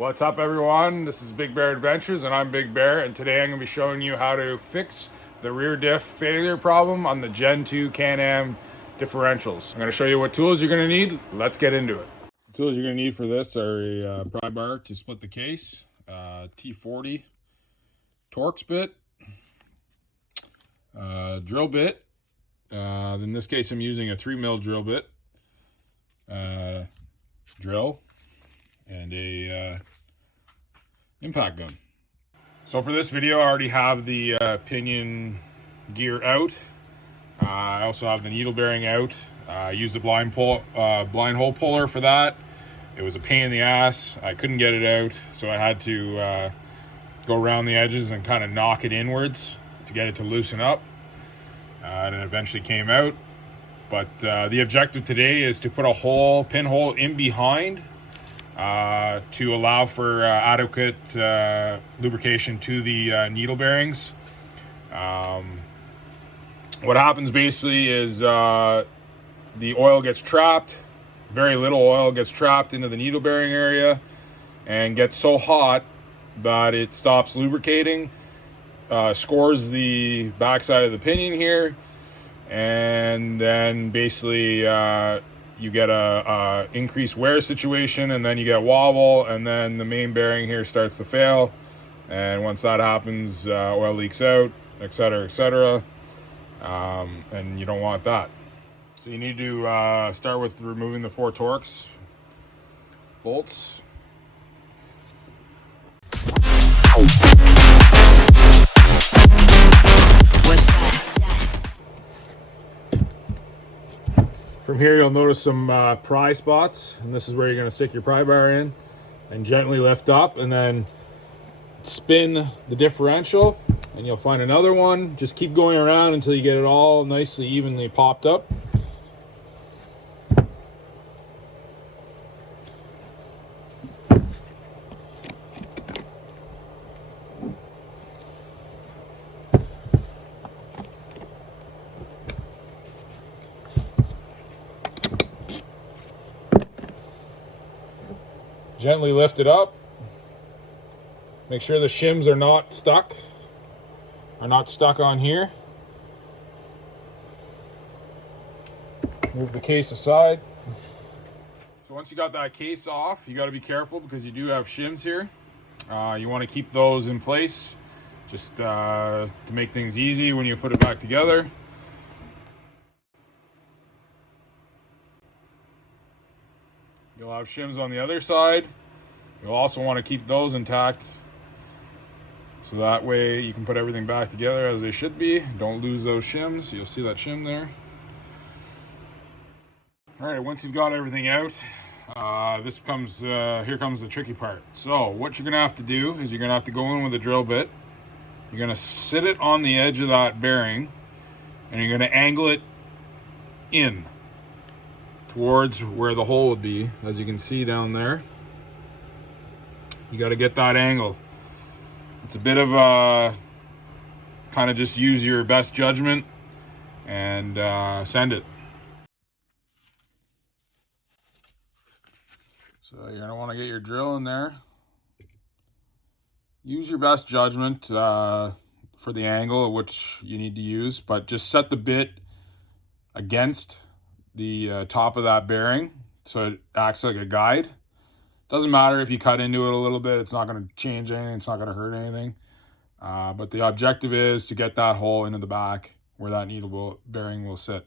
What's up, everyone? This is Big Bear Adventures and I'm Big Bear, and today I'm going to be showing you how to fix the rear diff failure problem on the Gen 2 Can-Am differentials. I'm going to show you what tools you're going to need. Let's get into it. The tools you're going to need for this are a pry bar to split the case, T40 Torx bit, drill bit. In this case I'm using a 3mm drill bit, drill, and a impact gun. So for this video I already have the pinion gear out. I also have the needle bearing out. I used a blind hole puller for that. It was a pain in the ass. I couldn't get it out, so I had to go around the edges and kind of knock it inwards to get it to loosen up. And it eventually came out. But the objective today is to put a pinhole in behind to allow for adequate lubrication to the needle bearings. What happens basically is the oil gets trapped, very little oil gets trapped into the needle bearing area and gets so hot that it stops lubricating, scores the backside of the pinion here, and then basically you get a increased wear situation, and then you get wobble, and then the main bearing here starts to fail, and once that happens, oil leaks out, etc., etc., and you don't want that. So you need to start with removing the 4 Torx bolts. From here you'll notice some pry spots, and this is where you're going to stick your pry bar in and gently lift up, and then spin the differential and you'll find another one. Just keep going around until you get it all nicely evenly popped up. Gently lift it up. Make sure the shims are not stuck on here. Move the case aside. So once you got that case off, you got to be careful because you do have shims here. You want to keep those in place just to make things easy when you put it back together. You'll have shims on the other side. You'll also want to keep those intact, so that way you can put everything back together as they should be. Don't lose those shims. You'll see that shim there. All right, once you've got everything out, here comes the tricky part. So what you're gonna have to do is you're gonna have to go in with a drill bit. You're gonna sit it on the edge of that bearing, and you're gonna angle it in towards where the hole would be, as you can see down there. You got to get that angle. It's a bit of a kind of just use your best judgment and send it. So you're gonna want to get your drill in there. Use your best judgment for the angle at which you need to use, but just set the bit against the top of that bearing so it acts like a guide. Doesn't matter if you cut into it a little bit, it's not going to change anything, it's not going to hurt anything, but the objective is to get that hole into the back where that needle bearing will sit.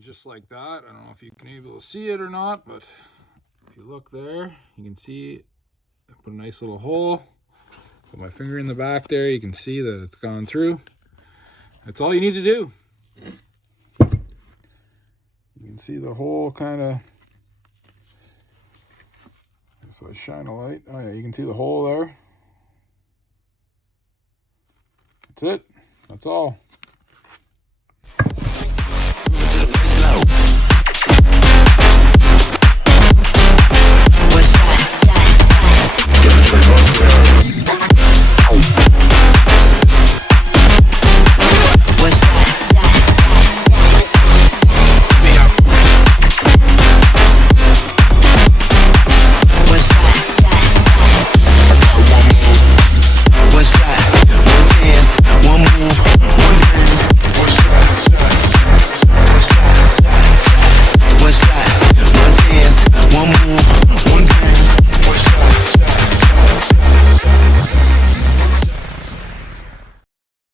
Just like that. I don't know if you can be able to see it or not, but if you look there, you can see I put a nice little hole. Put my finger in the back there, you can see that it's gone through. That's all you need to do. You can see the hole kind of, if I shine a light, oh yeah, you can see the hole there. That's it. That's all.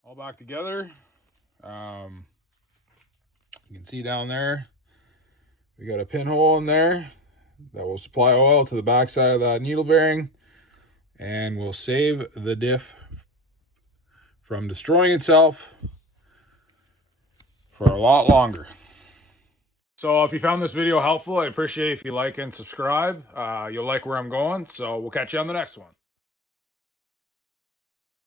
All back together. You can see down there, we got a pinhole in there that will supply oil to the backside of that needle bearing and will save the diff from destroying itself for a lot longer. So if you found this video helpful, I appreciate if you like and subscribe. You'll like where I'm going, so we'll catch you on the next one.